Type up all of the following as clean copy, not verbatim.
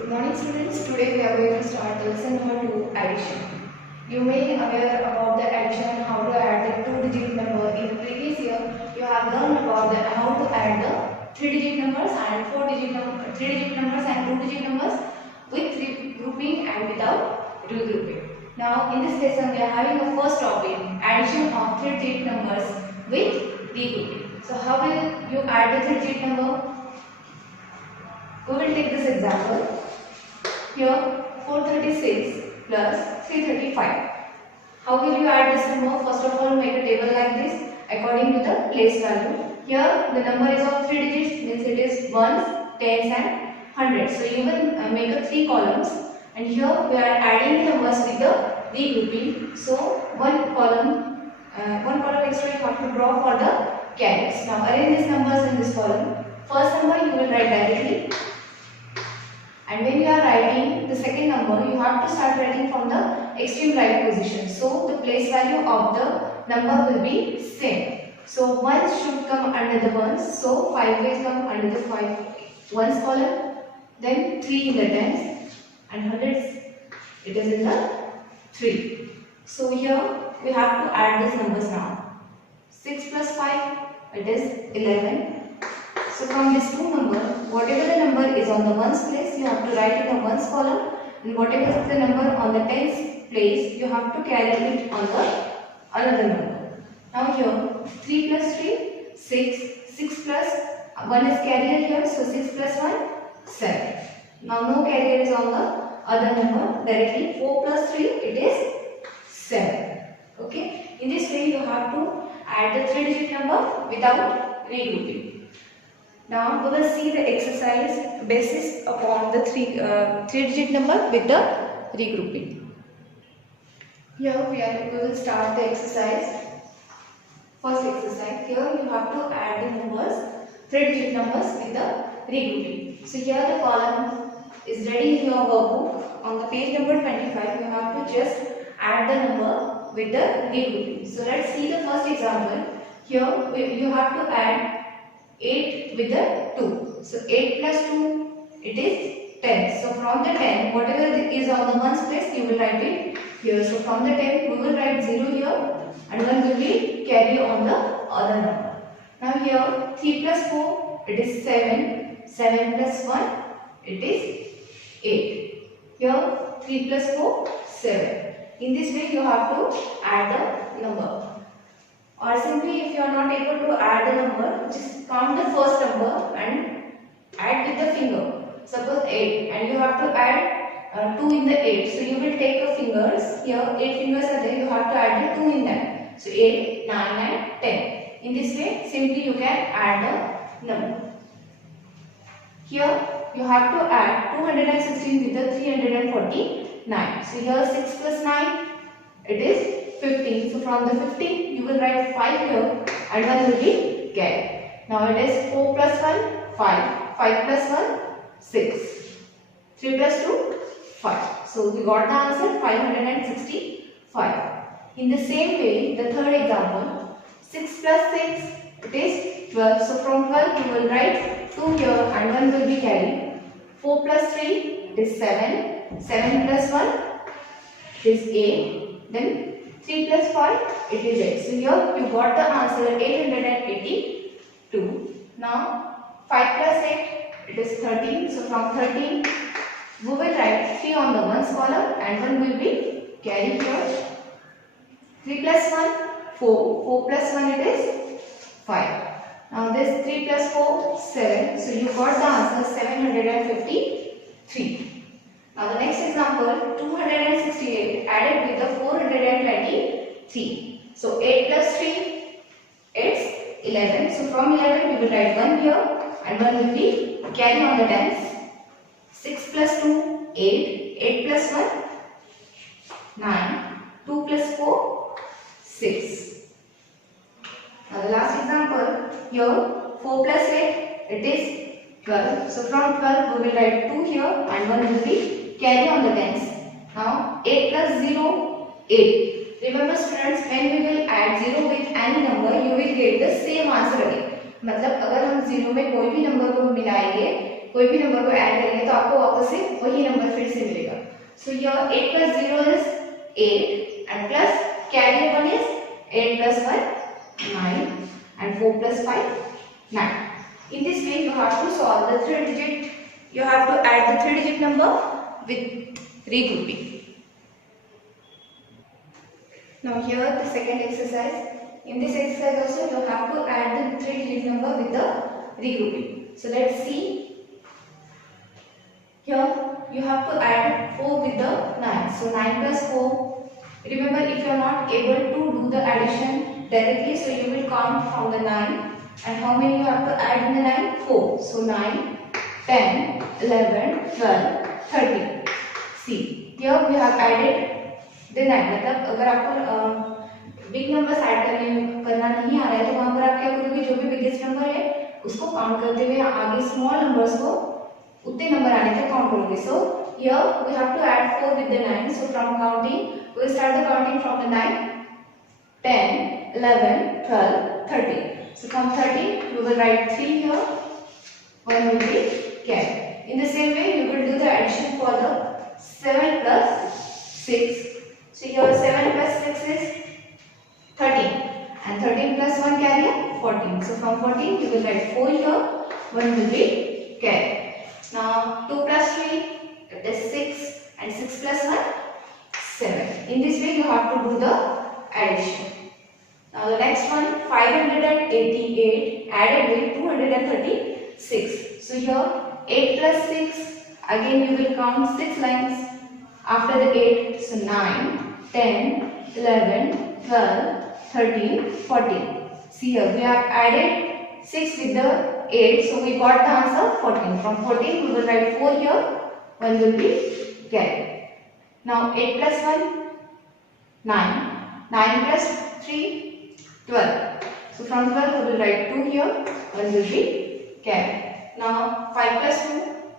Good morning students. Today we are going to start lesson number 2, addition. You may aware about the addition, how to add the two-digit number. In the previous year, you have learned about how to add the three-digit numbers and three-digit numbers and two-digit numbers with regrouping and without regrouping. Now in this lesson, we are having the first topic, addition of three-digit numbers with regrouping. So how will you add the three-digit number? We will take this example. Here 436 plus 335. How will you add this number? First of all, make a table like this according to the place value. Here the number is of 3 digits, means it is ones, tens and hundreds. So you will make a 3 columns, and here we are adding the numbers with the regrouping. So one column extra you have to draw for the carriers. Now arrange these numbers in this column. First number you will write directly. And when you are writing the second number, you have to start writing from the extreme right position. So the place value of the number will be same. So ones should come under the ones. So 5 will come under the 5 ones column. Then 3 in the tens and hundreds. It is in the 3. So here we have to add these numbers now. 6 plus 5, it is 11. So from these two numbers, whatever the number is on the ones place, you have to write in the ones column, and whatever is the number on the tens place, you have to carry it on the another number. Now here 3 plus 3, 6, 6 plus 1 is carrier here, so 6 plus 1, 7. Now no carrier is on the other number, directly 4 plus 3, it is 7. Okay, in this way you have to add the 3-digit number without regrouping. Now we will see the exercise basis upon the three-digit number with the regrouping. Here we will start the exercise. First exercise. Here you have to add the numbers, three-digit numbers with the regrouping. So here the column is ready in your workbook. On the page number 25, you have to just add the number with the regrouping. So let's see the first example. Here you have to add 8 with the 2. So 8 plus 2, it is 10. So from the 10, whatever is on the ones place, you will write it here. So from the 10, we will write 0 here, and 1 will be carry on the other number. Now here 3 plus 4, it is 7. 7 plus 1, it is 8. Here 3 plus 4, 7. In this way, you have to add the number. Or simply, if you are not able to add the number, just count the first number and add with the finger. Suppose 8, and you have to add 2 in the 8. So you will take your fingers. Here 8 fingers are there. You have to add the 2 in them. So 8, 9 and 10. In this way, simply you can add the number. Here you have to add 216 with the 349. So here 6 plus 9, it is 15. So from the 15, you will write 5 here, and 1 will be carried. Now it is 4 plus 1, 5. 5 plus 1, 6. 3 plus 2, 5. So we got the answer 565. In the same way, the third example, 6 plus 6, it is 12. So from 12, you will write 2 here, and 1 will be carried. 4 plus 3, it is 7. 7 plus 1, it is 8. Then 3 plus 5, it is 8. So here you got the answer 882. Now 5 plus 8, it is 13. So from 13, we will write 3 on the ones column, and 1 will be carried here. 3 plus 1, 4. 4 plus 1, it is 5. Now this 3 plus 4, 7. So you got the answer 753. Now the next example, 268 added with the 423. So 8 plus 3, it's 11. So from 11 we will write 1 here, and 1 will be carry on the tens. 6 plus 2, 8. 8 plus 1, 9. 2 plus 4, 6. Now the last example, here 4 plus 8, it is 12. So from 12 we will write 2 here, and 1 will be carry on the tens. Now 8 plus 0, 8. Remember students, when we will add 0 with any number, you will get the same answer again. मतलब अगर हम 0 में कोई भी number को मिलाएंगे, कोई भी नंबर को ऐड करेंगे तो आपको वापस से वही नंबर फिर से मिलेगा. So here 8 plus 0 is 8 and plus carry 1 is 8 plus 1 9 and 4 plus 5 9. In this way you have to solve the 3 digit, you have to add the 3 digit number with regrouping. Now here the second exercise. In this exercise also you have to add the 3 digit number with the regrouping. So let's see. Here you have to add 4 with the 9. So 9 plus 4. Remember, if you are not able to do the addition directly, so you will count from the 9. And how many you have to add in the 9? 4. So 9, 10, 11, 12, 13. See, here we have added the 9. मतलब अगर आपको big numbers add करना नहीं आ रहा है तो वहाँ पर आप क्या करोगे, जो भी बिगेस्ट नंबर है उसको काउंट करते हुए आगे स्मॉल नंबर्स को उतने नंबर आने तक काउंट करोगे. So here we have to add 4 with the 9. So from counting we will start the counting from the 9, 10, 11, 12, 13. So from 13 we will write 3 here, 1 will be carried. In the same way you will do the addition for the 7 plus 6. So here 7 plus 6 is 13 and 13 plus 1 carry 14. So from 14 you will write 4 here, 1 will be carried. Now 2 plus 3, that is 6 and 6 plus 1, 7. In this way you have to do the addition. Now the next one, 588 added with 236. So here 8 plus 6, again you will count 6 lines after the 8. So 9, 10, 11, 12, 13, 14. See here we have added 6 with the 8, so we got the answer 14. From 14 we will write 4 here, 1 will be carried. Now 8 plus 1, 9, 9 plus 3, 12. So from 12 we will write 2 here, 1 will be carried. Now 5 plus 2,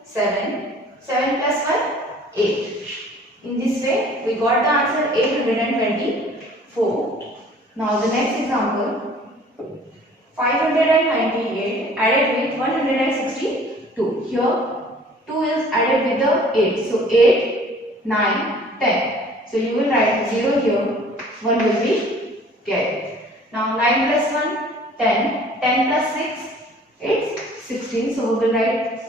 7, 7 plus 1, 8. In this way we got the answer 824. Now the next example, 598 added with 162. Here 2 is added with the 8. So 8, 9, 10. So you will write 0 here, 1 will be carried. Now 9 plus 1, 10. 10 plus 6, it's 16. So we will write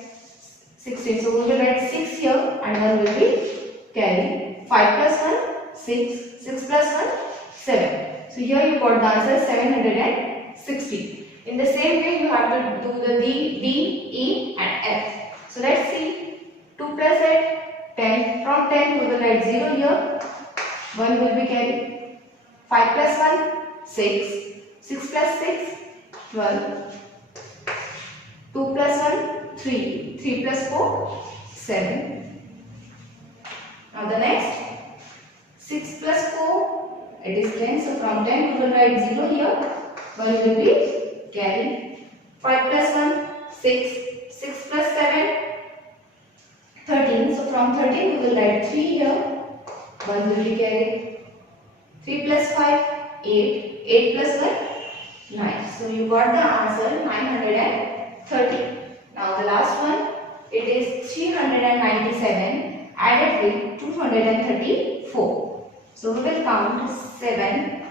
16. So we will write 6 here and 1 will be carried. 5 plus 1, 6. 6 plus 1, 7. So here you got the answer 760. In the same way you have to do the D, E and F. So let's see. 2 plus 8, 10. From 10 we will write 0 here. 1 will be carried. 5 plus 1, 6. 6 plus 6, 12. 2 plus 1, 3. 3 plus 4, 7. Now the next. 6 plus 4, it is 10. So from 10 we will write 0 here. 1 will be carried. 5 plus 1, 6. 6 plus 7, 13. So from 13 we will write 3 here. 1 will be carried. 3 plus 5, 8. 8 plus 1, 9. So you got the answer 930. Now the last one, it is 397 added with 234. So we will count 7.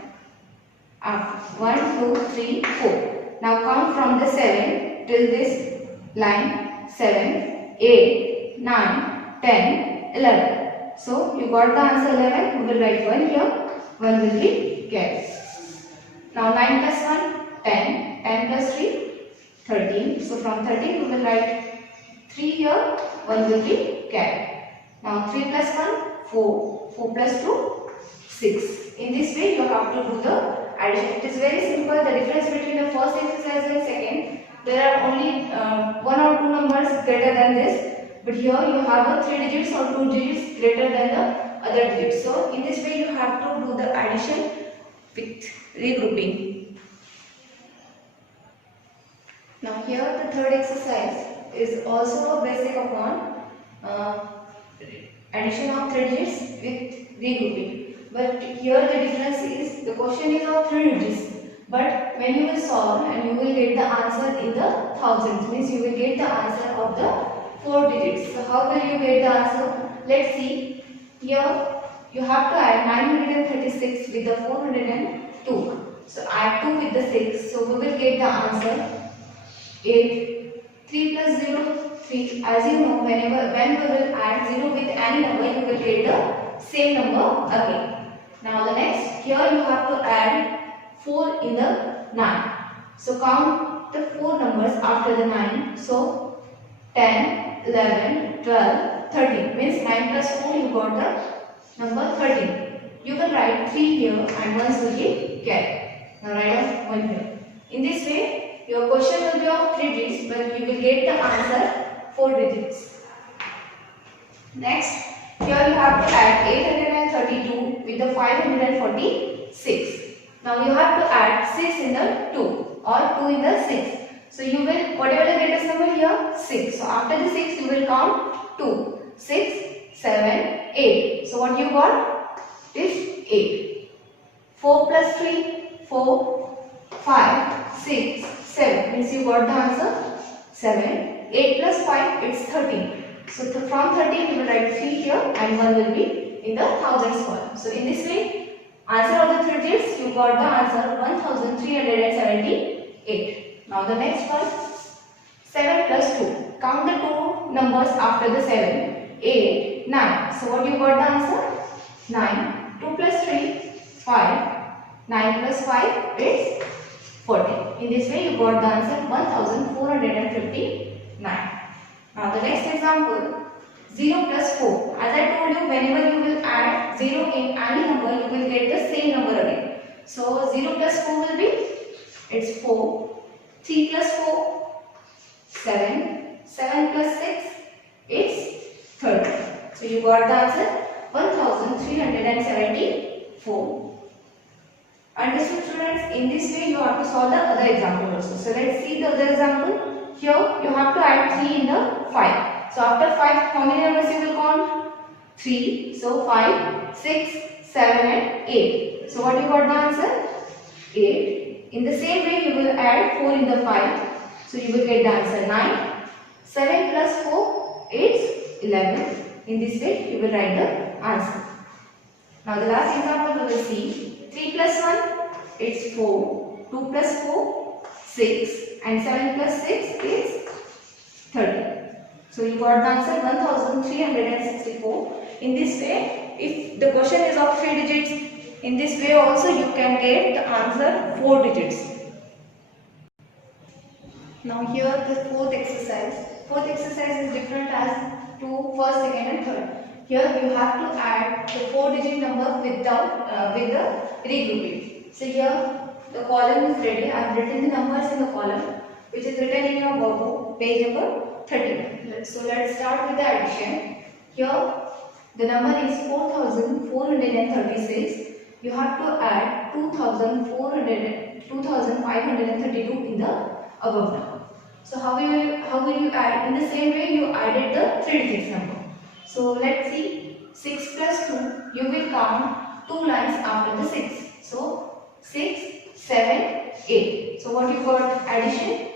1, 2, 3, 4. Now count from the 7 till this line. 7, 8, 9, 10, 11. So you got the answer 11. We will write 1 here. 1 will be carried. Now 9 plus 1, 10. 10 plus 3, 13. So from 13 we will write 3 here. 1 will be carried. Now 3 plus 1, 4. 4 plus 2, 6. In this way you have to do the addition. It is very simple. The difference between the first exercise and second, there are only 1 or 2 numbers greater than this, but here you have a 3 digits or 2 digits greater than the other digits. So in this way you have to do the addition with regrouping. Now here the third exercise is also a basic upon addition of 3 digits with regrouping. But here the difference is, the question is of 3 digits, but when you will solve and you will get the answer in the thousands, means you will get the answer of the 4 digits. So how will you get the answer? Let's see. Here you have to add 936 with the 402. So add 2 with the 6. So we will get the answer 8. 3 plus 0, 3. As you know, when we will add 0 with any number, you will get the same number again. Now the next, here you have to add 4 in the 9. So count the 4 numbers after the 9. So 10, 11, 12, 13. Means 9 plus 4 you got the number 13. You will write 3 here and 1 will be kept. Now write down 1 here. In this way, your question will be of 3 digits, but you will get the answer 4 digits. Next, here you have to add 832 with the 546. Now you have to add 6 in the 2 or 2 in the 6. So you will, whatever the greatest number here, 6. So after the 6 you will count 2, 6, 7, 8. So what you got is 8. 4 plus 3, 4, 5, 6, 7. Means you got the answer 7. 8 plus 5, it's 13. So from 13 you will write 3 here and 1 will be in the thousands column. So in this way, answer of the 3 digits, you got the answer 1378. Now the next one, 7 plus 2. Count the 2 numbers after the 7. 8, 9. So what you got the answer? 9. 2 plus 3, 5. 9 plus 5 is 14. In this way you got the answer 1459. Now the next example, 0 plus 4. As I told you, whenever you will add 0 in any number, you will get the same number again. So 0 plus 4 will be, it's 4. 3 plus 4, 7. 7 plus 6, it's 30. So you got the answer 1374. Understood, students? In this way you have to solve the other example also. So let's see the other example. Here you have to add 3 in the 5. So after 5, how many numbers you will count? 3. So 5, 6, 7 and 8. So what you got the answer? 8. In the same way you will add 4 in the 5. So you will get the answer 9. 7 plus 4 is 11. In this way you will write the answer. Now the last example we will see. 3 plus 1, it's 4. 2 plus 4, 6. And 7 plus 6 is 30. So you got the answer 1364. In this way, if the question is of 3 digits, in this way also you can get the answer 4 digits. Now here the fourth exercise. Fourth exercise is different as to first, second and third. Here you have to add the 4-digit number with the regrouping. So here the column is ready. I have written the numbers in the column which is written in your workbook, page number 31. So let's start with the addition. Here the number is 4436. You have to add 2532 in the above number. So how will you add? In the same way you added the 3 digits number. So let's see, 6 plus 2, you will count 2 lines after the 6. So 6, 7, 8. So what you got? Addition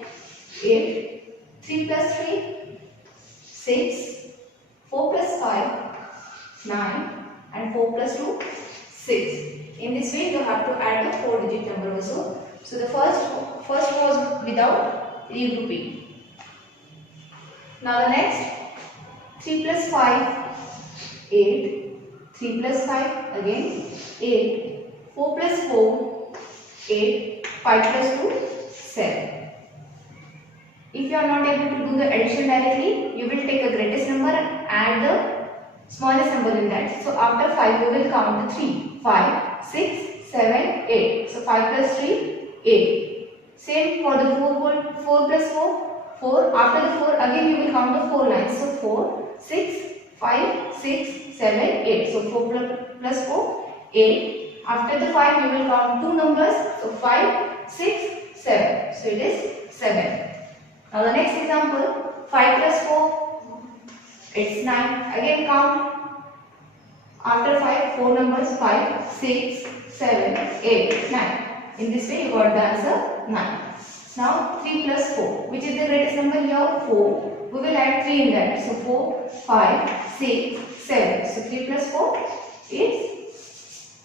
8. 3 plus 3, 6. 4 plus 5, 9. And 4 plus 2, 6. In this way you have to add the 4-digit number also. So the first was without regrouping. Now the next, 3 plus 5, 8. 3 plus 5 again 8. 4 plus 4, 8. 5 plus 2, 7. If you are not able to do the addition directly, you will take the greatest number and add the smallest number in that. So after 5 you will count the 3. 5, 6, 7, 8. So 5 plus 3, 8. Same for the 4 plus 4, 4. After the 4 again you will count the 4 lines. So 4, 6, 5, 6, 7, 8. So 4 plus 4, 8. After the 5 you will count 2 numbers. So 5, 6, 7. So it is 7. Now the next example, 5 plus 4, it's 9. Again count. After 5, 4 numbers, 5, 6, 7, 8, 9. In this way you got the answer 9. Now 3 plus 4. Which is the greatest number here? 4. We will add 3 in that. So 4, 5, 6, 7. So 3 plus 4 is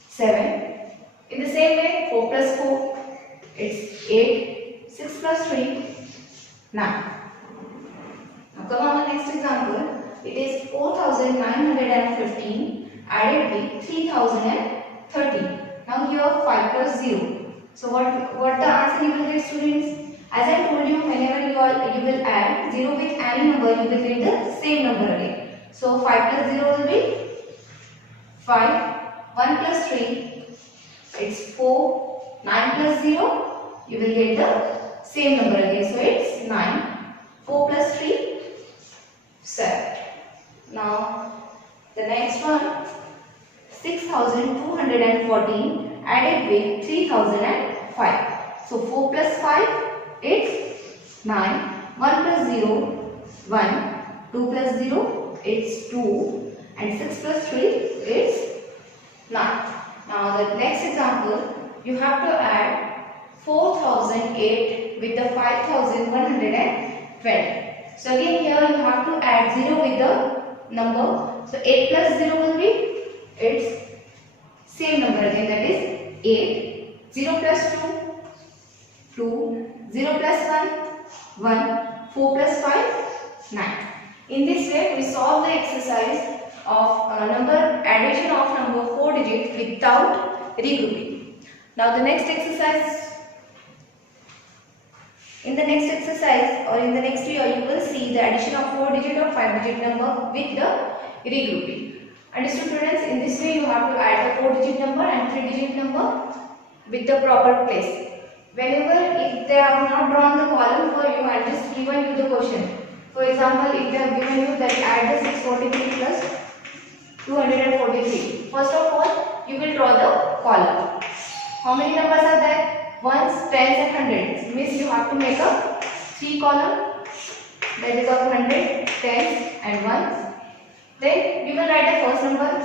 7. In the same way, 4 plus 4 it's 8. 6 plus 3, 9. Now come on the next example. It is 4915 added with 3030. Now here 5 plus 0. So what the answer you will get, students? As I told you, whenever you will add 0 with any number, you will get the same number again. So 5 plus 0 will be 5. 1 plus 3 it's 4. 9 plus 0 you will get the same number again. So it's 9. 4 plus 3 7. Now the next one, 6214 added with 3005. So 4 plus 5 it's 9. 1 plus 0 1. 2 plus 0 it's 2. And 6 plus 3 it's 9. Now the next example, you have to add 4008 with the 5120. So again here you have to add 0 with the number. So 8 plus 0 will be its same number again, that is 8. 0 plus 2, 2. 0 plus 1, 1. 4 plus 5, 9. In this way we solve the exercise of addition of number 4 digits without regrouping. Now the next exercise. In the next exercise or in the next video, you will see the addition of 4-digit or 5-digit number with the regrouping. Understood, students? In this way, you have to add the 4-digit number and 3-digit number with the proper place. Whenever if they have not drawn the column for you and just given you the question. For example, if they have given you that add the 643 plus 243. First of all, you will draw the column. How many numbers are there? Ones, tens and hundreds. Means you have to make a 3 column, that is of 100, tens and ones. Then you will write the first number,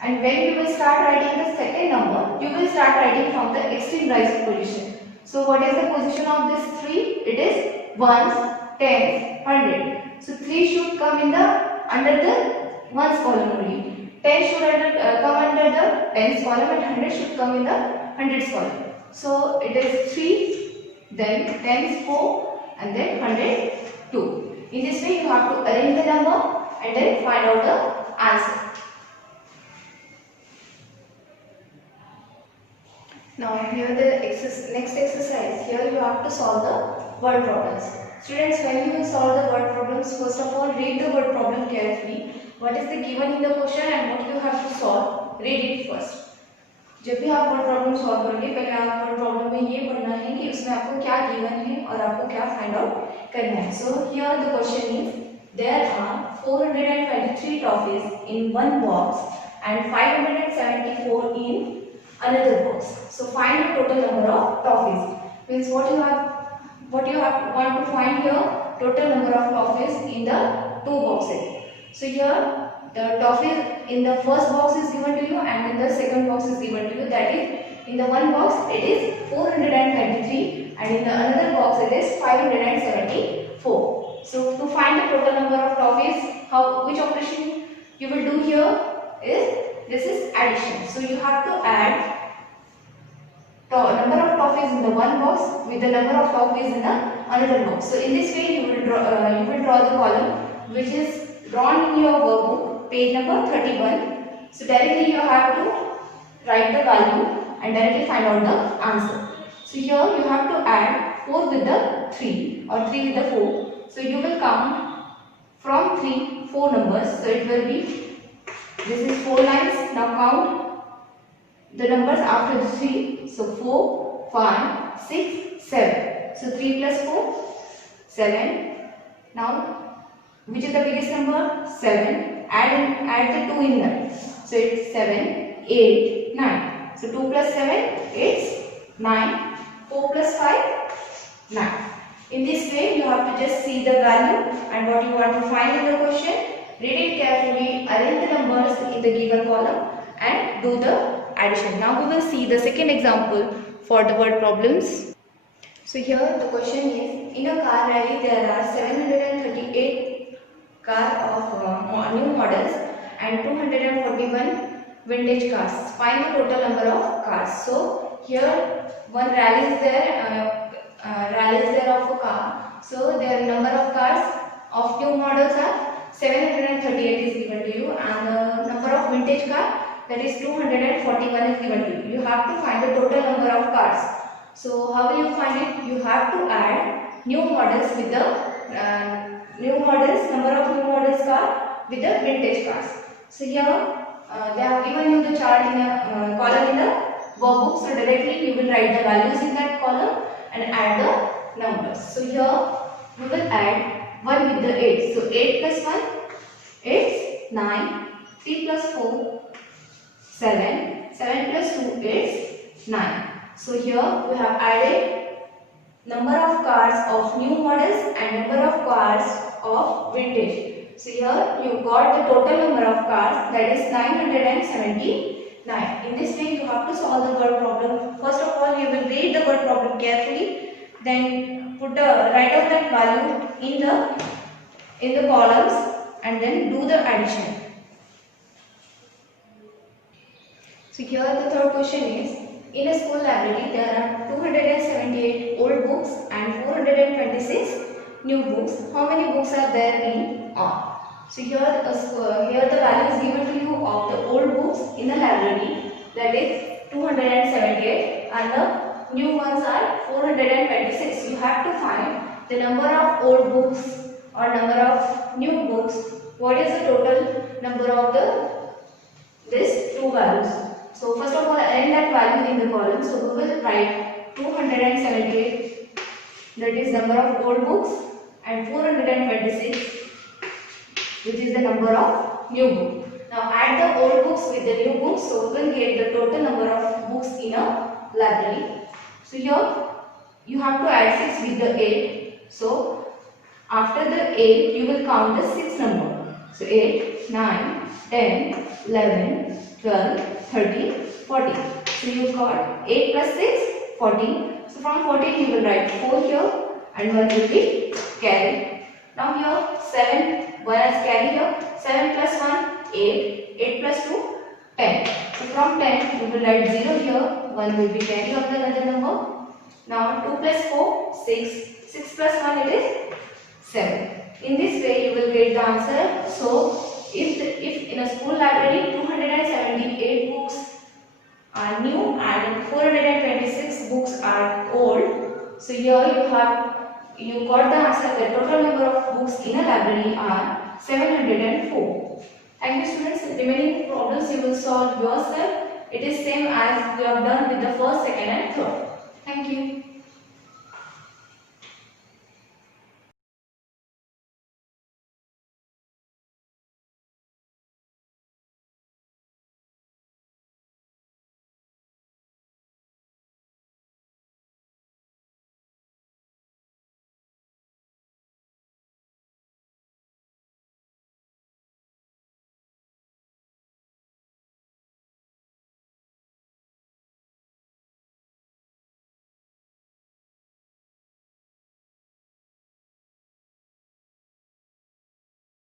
and when you will start writing the second number, you will start writing from the extreme right position. So what is the position of this 3? It is ones, tens, 100. So 3 should come in the under the ones column only. 10 should come under the tens column, and 100 should come in the hundreds column. So it is 3, then tens 4, and then 100 2. In this way you have to arrange the number and then find out the answer. Now here the next exercise. Here you have to solve the word problems. Students, when you will solve the word problems, first of all read the word problem carefully. What is the given in the question and what you have to solve. Read it first. जब भी आप word problem solve करोगे पहले आप word problem में ये पढ़ना है कि उसमें आपको क्या गिवन है और आपको क्या फाइंड आउट करना है. So here the question is there are 423 toffees in one box and 574 in another box. So find the total number of toffees. Means what you want to find here, total number of toffees in the two boxes. So here the toffees in the first box is given to you and in the second box is given to you. That is, in the one box it is 423 and in the another box it is 574. So to find the total number of toffees, which operation you will do here is this is addition. So you have to add number of toffees in the one box with the number of toffees in the another box. So in this way you will draw the column which is drawn in your workbook, page number 31. So directly you have to write the value and directly find out the answer. So here you have to add 4 with the 3 or 3 with the 4. So you will count from 3 4 numbers. So it will be, this is 4 lines. Now count the numbers after the 3. So 4, 5, 6, 7. So 3 plus 4, 7. Now which is the biggest number? 7. Add the 2 in there. So it's 7, 8, 9. So 2 plus 7 is 9. 4 plus 5, 9. In this way you have to just see the value and what you want to find in the question. Read it carefully, arrange the numbers in the given column and do the addition. Now we will see the second example for the word problems. So here the question is, in a car rally there are 738 car of new models and 241 vintage cars. Find the total number of cars. So here one rally is there, of a car. So their number of cars of new models are 738 is given to you, and the number of vintage car, that is 241 is given to you. You have to find the total number of cars. So how will you find it? You have to add new models with the number of new models car with the vintage cars. So here they have given you the chart in a column in the workbook. So directly you will write the values in that column and add the numbers. So here we will add 1 with the 8. So 8 plus 1, 8 9, 3 plus 4, 7, 7 plus 2 is 9. So here we have added number of cars of new models and number of cars of vintage. So here you got the total number of cars, that is 979. In this way you have to solve the word problem. First of all you will read the word problem carefully, then write out that value in the columns and then do the addition. So here the third question is, in a school library there are 278 old books and 426 new books. How many books are there in all? So here the value is given to you of the old books in the library, that is 278, and the new ones are 426. You have to find the number of old books or number of new books. What is the total number of these two values? So first of all, add that value in the column. So we will write 278, that is number of old books, and 426, which is the number of new books. Now add the old books with the new books. So we will get the total number of books in a library. So here you have to add 6 with the 8. So after the 8 you will count the 6 number. So 8, 9, 10, 11, 12, 13, 14. So you got 8 plus 6, 14. So from 14 you will write 4 here and 1 will be carried. Now here 7, 1 is carried here. 7 plus 1, 8. 8 plus 2, 10. So from 10 you will write 0 here. 1 will be carried of the another number. Now 2 plus 4, 6. 6 plus 1 it is 7. In this way you will get the answer. So if in a school library 278 books are new and 426 books are old, so here you got the answer. The total number of books in a library are 704. Thank you students. The remaining problems you will solve yourself. It is same as you have done with the first, second and third. Thank you.